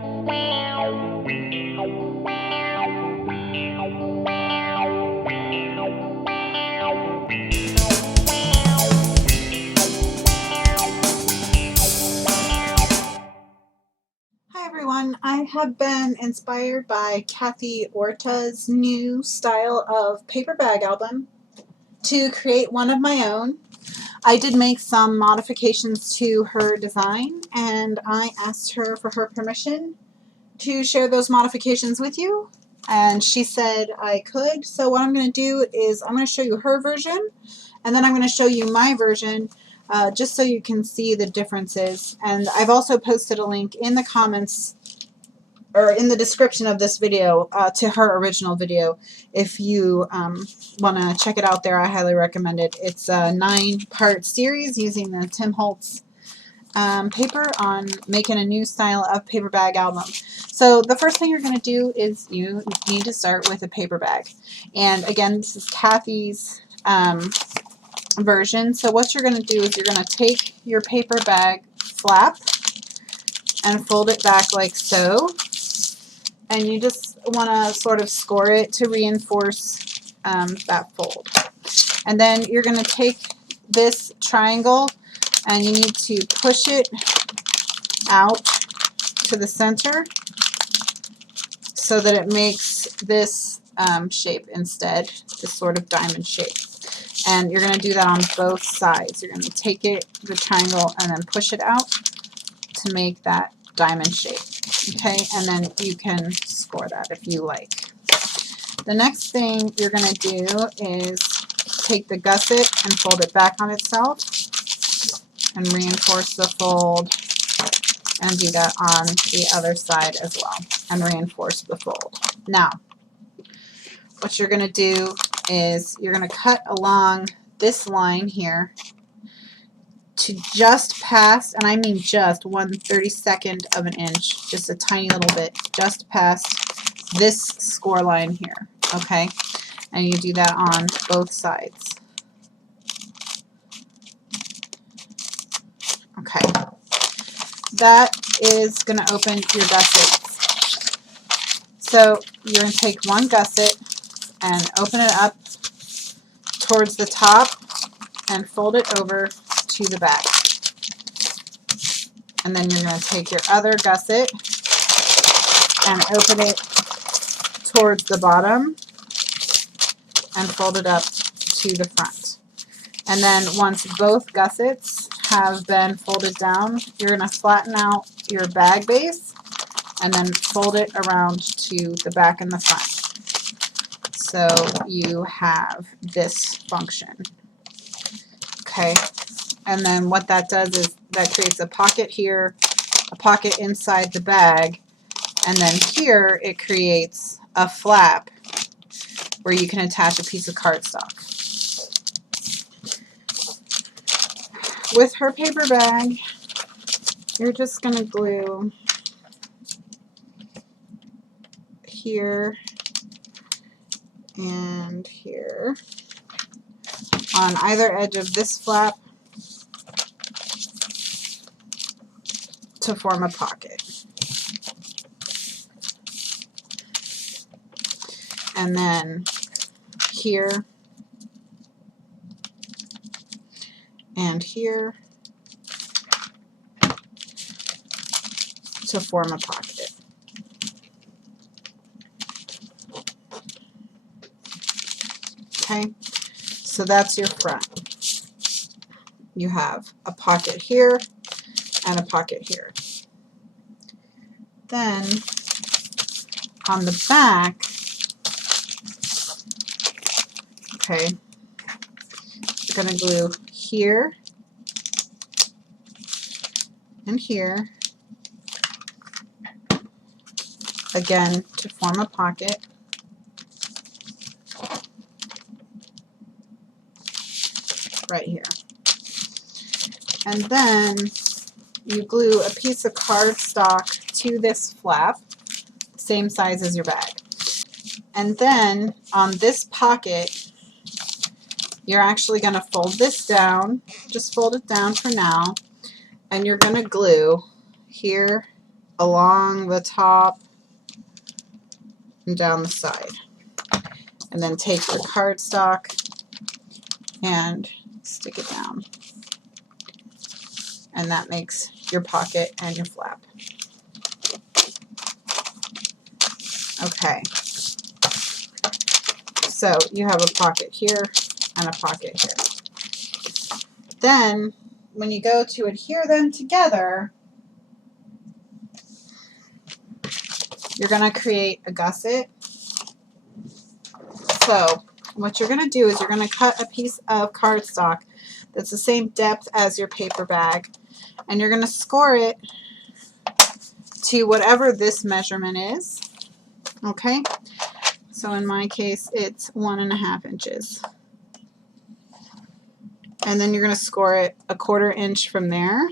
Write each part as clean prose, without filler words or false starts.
Hi everyone, I have been inspired by Kathy Orta's new style of paper bag album to create one of my own. I did make some modifications to her design and I asked her for her permission to share those modifications with you, and she said I could. So what I'm going to do is I'm going to show you her version and then I'm going to show you my version just so you can see the differences. And I've also posted a link in the comments or in the description of this video to her original video. If you want to check it out there, I highly recommend it. It's a 9-part series using the Tim Holtz paper on making a new style of paper bag album. So the first thing you're going to do is you need to start with a paper bag. And again, this is Kathy's version. So what you're going to do is you're going to take your paper bag flap and fold it back like so. And you just want to sort of score it to reinforce that fold. And then you're going to take this triangle and you need to push it out to the center so that it makes this shape instead, this sort of diamond shape. And you're going to do that on both sides. You're going to take it, the triangle, and then push it out to make that diamond shape. Okay, and then you can score that if you like. The next thing you're going to do is take the gusset and fold it back on itself and reinforce the fold, and do that on the other side as well and reinforce the fold. Now, what you're going to do is you're going to cut along this line here to just past, and I mean just 1/32 of an inch, just a tiny little bit, just past this score line here, okay? And you do that on both sides. Okay, that is going to open your gussets. So you're going to take one gusset and open it up towards the top and fold it over to the back. And then you're going to take your other gusset and open it towards the bottom and fold it up to the front. And then once both gussets have been folded down, you're going to flatten out your bag base and then fold it around to the back and the front. So you have this function. Okay, and then what that does is that creates a pocket here, a pocket inside the bag, and then here it creates a flap where you can attach a piece of cardstock. With her paper bag, you're just going to glue here and here on either edge of this flap to form a pocket. And then here and here to form a pocket. Okay, so that's your front. You have a pocket here and a pocket here. Then on the back, okay, you're going to glue here and here, again to form a pocket. Right here. And then you glue a piece of cardstock to this flap, same size as your bag. And then on this pocket, you're actually going to fold this down, just fold it down for now, and you're going to glue here along the top and down the side. And then take your cardstock and stick it down. And that makes your pocket and your flap. Okay. So you have a pocket here and a pocket here. Then, when you go to adhere them together, you're going to create a gusset. So what you're going to do is you're going to cut a piece of cardstock that's the same depth as your paper bag, and you're going to score it to whatever this measurement is. Okay? So in my case, it's 1.5 inches. And then you're going to score it 1/4 inch from there.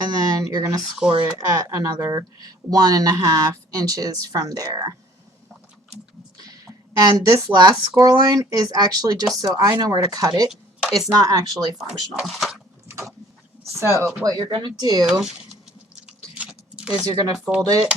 And then you're going to score it at another 1.5 inches from there. And this last score line is actually just so I know where to cut it. It's not actually functional. So what you're going to do is you're going to fold it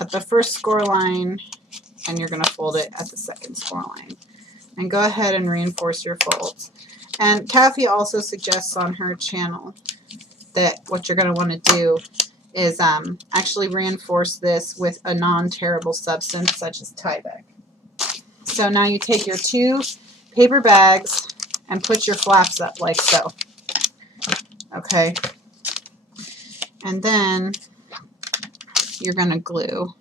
at the first score line, and you're going to fold it at the second score line. And go ahead and reinforce your folds. And Kathy also suggests on her channel that what you're going to want to do is actually reinforce this with a non-tearable substance such as Tyvek. So now you take your 2 paper bags and put your flaps up like so. Okay. And then you're going to glue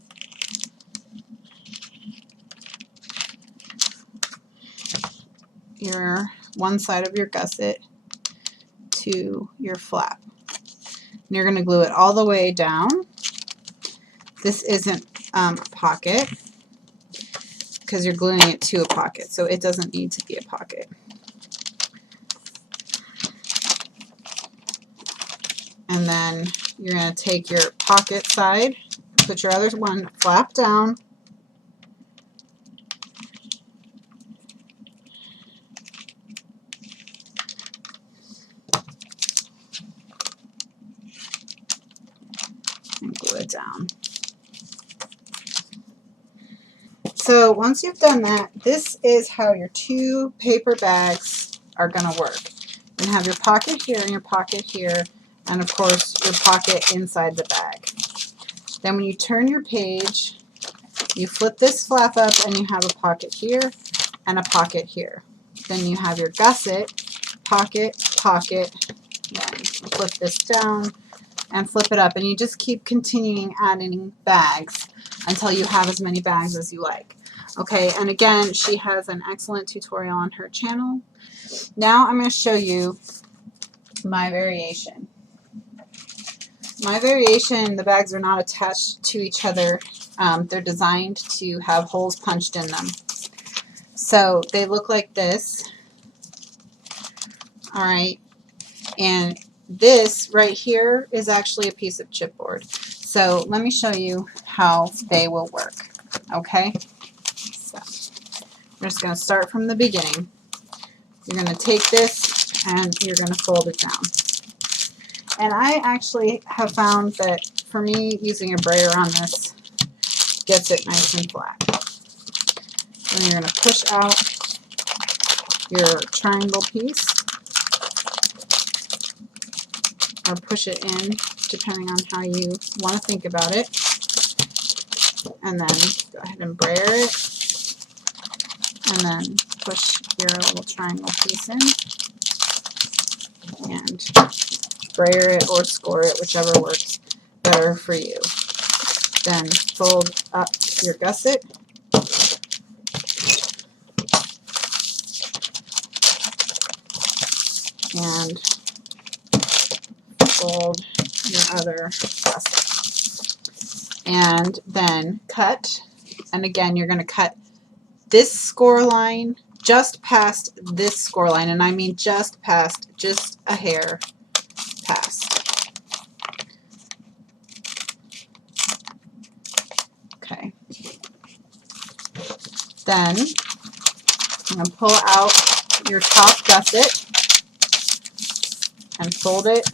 your one side of your gusset to your flap. And you're going to glue it all the way down. This isn't a pocket because you're gluing it to a pocket, so it doesn't need to be a pocket. And then you're going to take your pocket side, put your other one flap down, and glue it down. So once you've done that, this is how your 2 paper bags are going to work. You can have your pocket here and your pocket here, and of course your pocket inside the bag. Then when you turn your page, you flip this flap up and you have a pocket here and a pocket here. Then you have your gusset, pocket, pocket, then flip this down and flip it up, and you just keep continuing adding bags until you have as many bags as you like. Okay, and again, she has an excellent tutorial on her channel. Now I'm going to show you my variation. My variation, the bags are not attached to each other. They're designed to have holes punched in them. So they look like this. All right, and this right here is actually a piece of chipboard. So let me show you how they will work. Okay, so we're just going to start from the beginning. You're going to take this and you're going to fold it down. And I actually have found that for me, using a brayer on this gets it nice and flat. Then you're going to push out your triangle piece, or push it in, depending on how you want to think about it. And then go ahead and brayer it, and then push your little triangle piece in, and brayer it or score it, whichever works better for you. Then fold up your gusset, and fold your other gusset. And then cut, and again you're going to cut this score line just past this score line, and I mean just past, just a hair past. Okay. Then I'm going to pull out your top gusset and fold it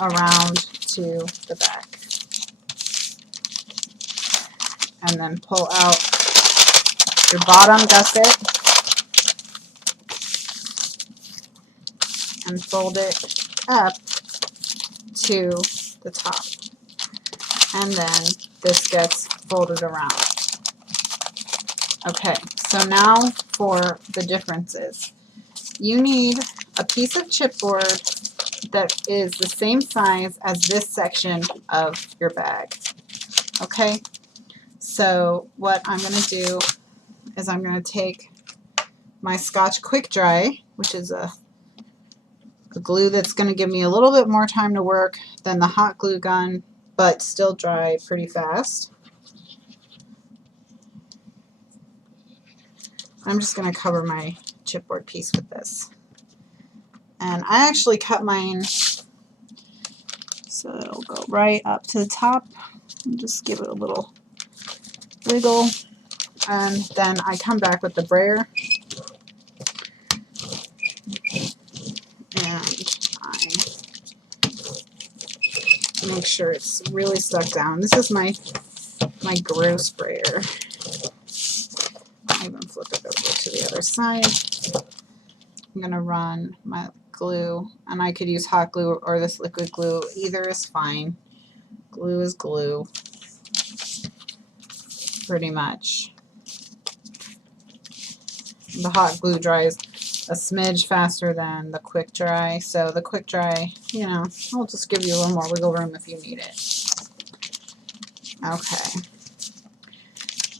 around to the back. And then pull out your bottom gusset and fold it up to the top. And then this gets folded around. Okay, so now for the differences. You need a piece of chipboard that is the same size as this section of your bag. Okay, so what I'm going to do is I'm going to take my Scotch Quick Dry, which is a glue that's going to give me a little bit more time to work than the hot glue gun, but still dry pretty fast. I'm just going to cover my chipboard piece with this. And I actually cut mine so it'll go right up to the top. And just give it a little wiggle. And then I come back with the brayer. And I make sure it's really stuck down. This is my gross brayer. I'll even flip it over to the other side. I'm going to run my glue, and I could use hot glue or this liquid glue. Either is fine. Glue is glue, pretty much. The hot glue dries a smidge faster than the quick dry, so the quick dry, you know, I'll just give you a little more wiggle room if you need it. Okay.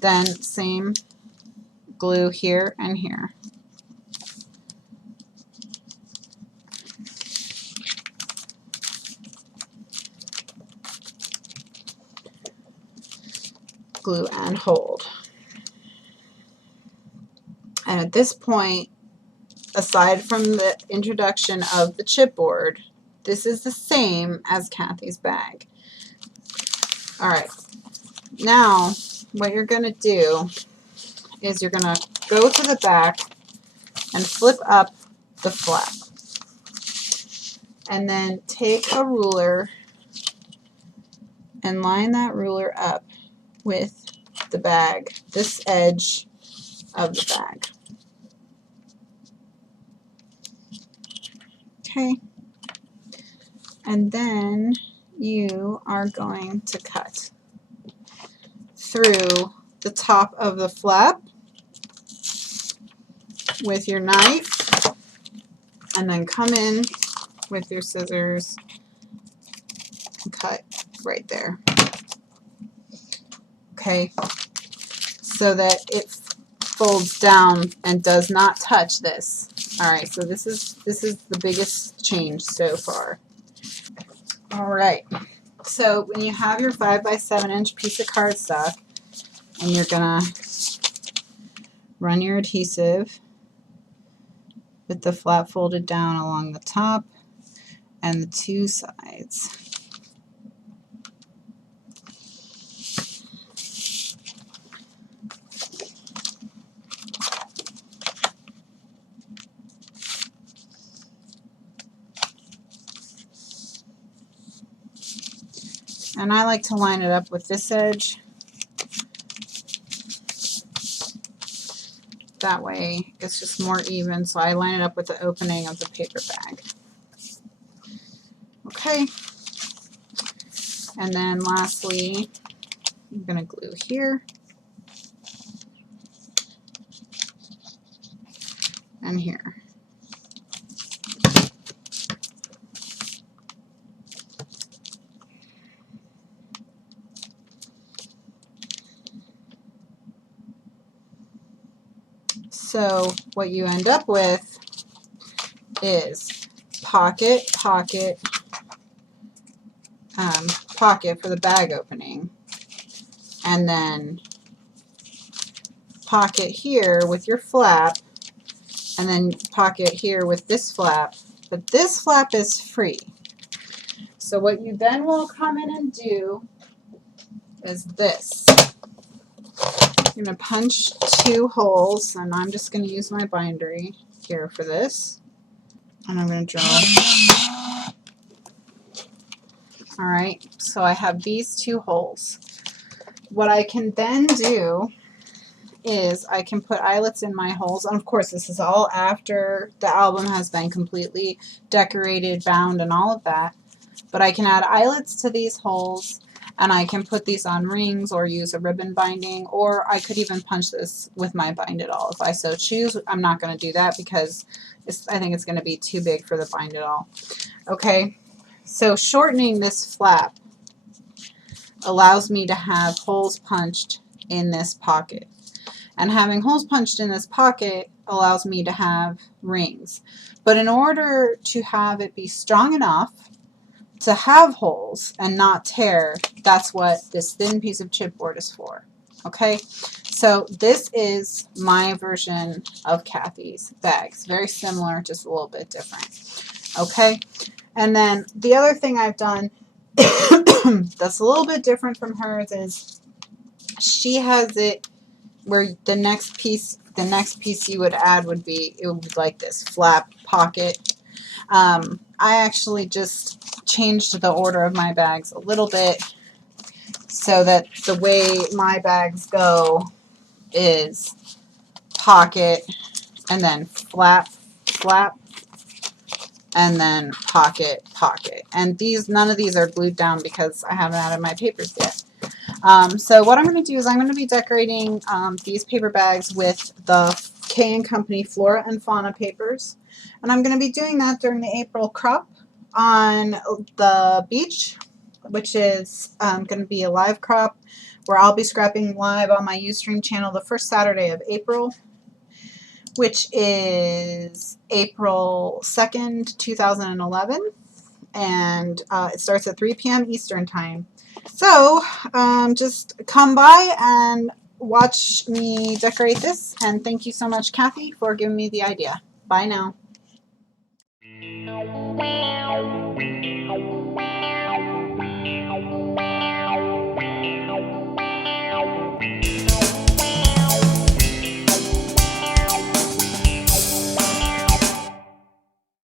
Then same glue here and here. Glue and hold. And at this point, aside from the introduction of the chipboard, this is the same as Kathy's bag. All right, now what you're going to do is you're going to go to the back and flip up the flap. And then take a ruler and line that ruler up with the bag, this edge of the bag. Okay. And then you are going to cut through the top of the flap with your knife, and then come in with your scissors and cut right there. Okay, so that it folds down and does not touch this. All right, so this is the biggest change so far. All right, so when you have your 5 by 7 inch piece of cardstock, and you're gonna run your adhesive with the flap folded down along the top and the two sides. And I like to line it up with this edge. That way it's just more even, so I line it up with the opening of the paper bag. Okay. And then lastly, I'm going to glue here and here. So what you end up with is pocket, pocket, pocket for the bag opening, and then pocket here with your flap, and then pocket here with this flap, but this flap is free. So what you then will come in and do is this. You're going to punch 2 holes, and I'm just going to use my bindery here for this, and I'm going to draw All right, so I have these 2 holes. What I can then do is I can put eyelets in my holes, and of course this is all after the album has been completely decorated, bound, and all of that. But I can add eyelets to these holes, and I can put these on rings or use a ribbon binding, or I could even punch this with my bind it all if I so choose. I'm not going to do that because I think it's going to be too big for the bind it all. Okay, so shortening this flap allows me to have holes punched in this pocket. And having holes punched in this pocket allows me to have rings. But in order to have it be strong enough to have holes and not tear, that's what this thin piece of chipboard is for. Okay, so this is my version of Kathy's bags. Very similar, just a little bit different. Okay, and then the other thing I've done that's a little bit different from hers is she has it where the next piece you would add would be, it would be like this flap pocket. I actually just changed the order of my bags a little bit so that the way my bags go is pocket and then flap, flap, and then pocket, pocket. And none of these are glued down because I haven't added my papers yet. So what I'm going to do is I'm going to be decorating these paper bags with the K&Company Flora and Fauna papers. And I'm going to be doing that during the April crop on the beach, which is going to be a live crop where I'll be scrapping live on my Ustream channel the first Saturday of April, which is April 2nd, 2011. And it starts at 3 p.m. Eastern Time. So just come by and watch me decorate this, and thank you so much, Kathy, for giving me the idea. Bye now.